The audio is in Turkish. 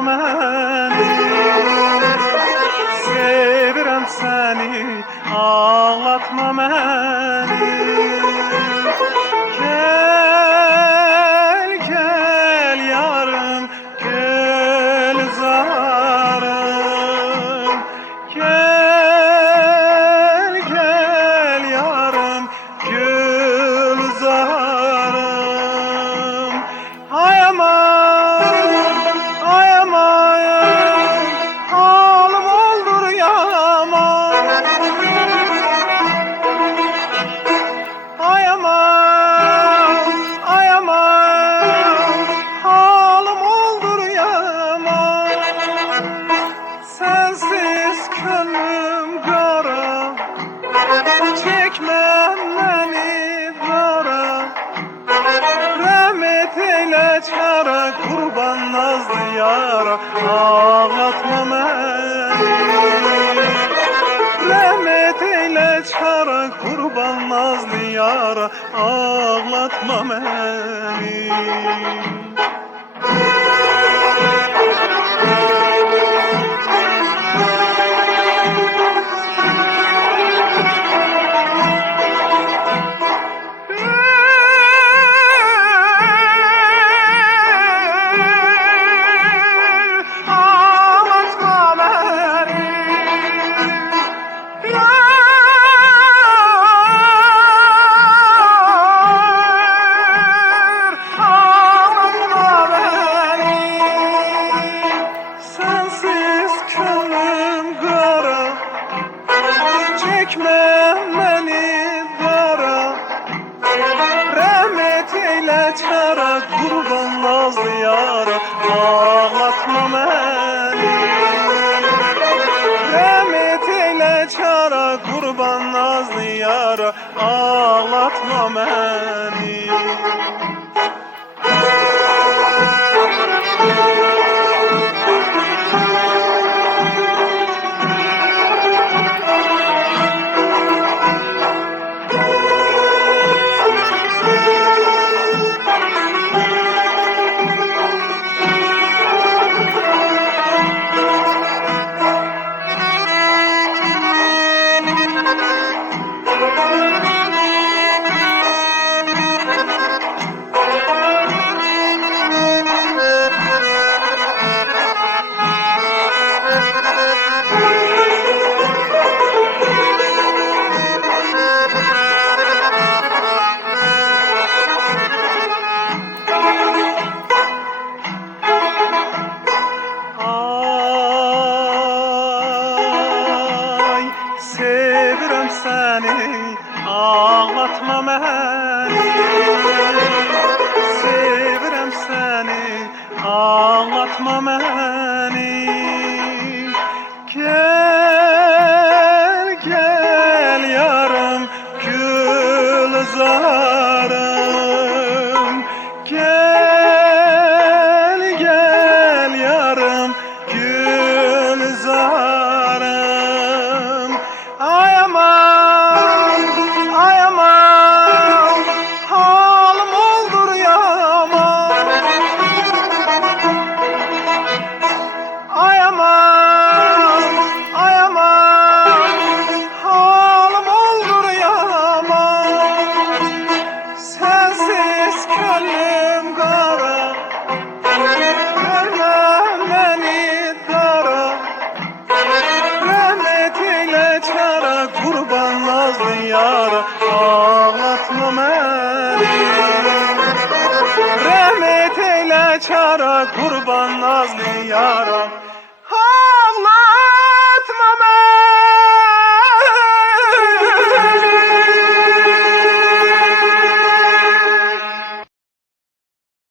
ağlatma beni. Sevirəm səni, ağlatma beni. Gel gel yarım, gülzarım. Gel gel yarım, gülzarım. Ay aman, ay aman, halim oldur yaman. Ay aman, ay aman, halim oldur yaman. Sensiz könlüm kara, çekmem beni dara. Rahmet eyle çara, kurban nazlı yara, ağlatma beni. Rahmet eyle çara, kurban nazlı yara, ağlatma beni. Çekme beni dara, rahmet eyle çara, kurban nazlı yara, ağlatma beni. Rahmet eyle çara, kurban nazlı yara, ağlatma beni. Sevirəm səni, ağlatma məni. Sevirəm səni, ağlatma məni. Gel gel yarım, gülzarım. Gel gel yarım, gülzarım. Ay aman, ay aman, halim oldur yaman. Ay aman, ay aman, halim oldur yaman. Sensiz könlüm kara, görme beni dara. Rahmet eyle çara, kurban nazlı yara, ağlatma beni. Rahmet eyle çara, kurban nazlı yara,